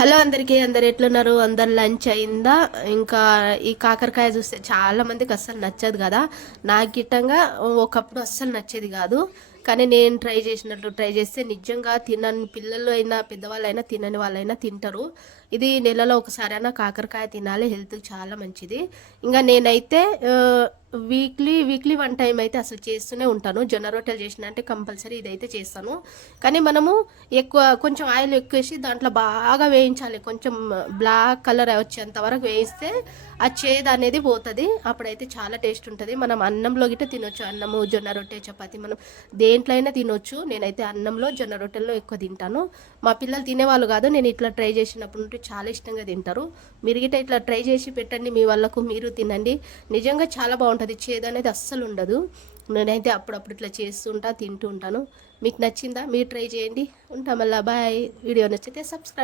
Hello అందరికీ, అందరు ఎట్లున్నారు? అందరు లంచ్ అయిందా? ఇంకా ఈ కాకరకాయ చూస్తే చాలా మందికి అస్సలు నచ్చదు కదా. నాకు గిట్టంగా ఒకప్పుడు అస్సలు నచ్చేది కాదు. కానీ నేను ట్రై చేస్తే నిజంగా తినని పిల్లలు అయినా పెద్దవాళ్ళు అయినా తినని వాళ్ళైనా తింటారు. ఇది నెలలో ఒకసారైనా కాకరకాయ తినాలి, హెల్త్కి చాలా మంచిది. ఇంకా నేనైతే వీక్లీ వీక్లీ వన్ టైం అయితే అసలు చేస్తూనే ఉంటాను. జొన్న రొట్టెలు చేసిన అంటే కంపల్సరీ ఇదైతే చేస్తాను. కానీ మనము ఎక్కువ కొంచెం ఆయిల్ ఎక్కువ వేసి దాంట్లో బాగా వేయించాలి. కొంచెం బ్లాక్ కలర్ వచ్చేంత వరకు వేయిస్తే ఆ చేదు అనేది పోతుంది. అప్పుడైతే చాలా టేస్ట్ ఉంటుంది. మనం అన్నంలో గిట్ట తినొచ్చు. అన్నము, జొన్న రొట్టె, చపాతి మనం దేంట్లో అయినా తినొచ్చు. నేనైతే అన్నంలో, జొన్న రొట్టెల్లో ఎక్కువ తింటాను. మా పిల్లలు తినేవాళ్ళు కాదు. నేను ఇట్లా ట్రై చేసినప్పుడు నుండి చాలా ఇష్టంగా తింటారు. మీరు గిట్ట ఇట్లా ట్రై చేసి పెట్టండి మీ వాళ్ళకు, మీరు తినండి. నిజంగా చాలా బాగుంటుంది. చేదు అనేది అస్సలు ఉండదు. నేనైతే అప్పుడప్పుడు ఇట్లా చేస్తుంటా, తింటూ ఉంటాను. మీకు నచ్చిందా? మీరు ట్రై చేయండి. ఉంటా మళ్ళీ. బాయ్. వీడియో నచ్చితే సబ్స్క్రైబ్.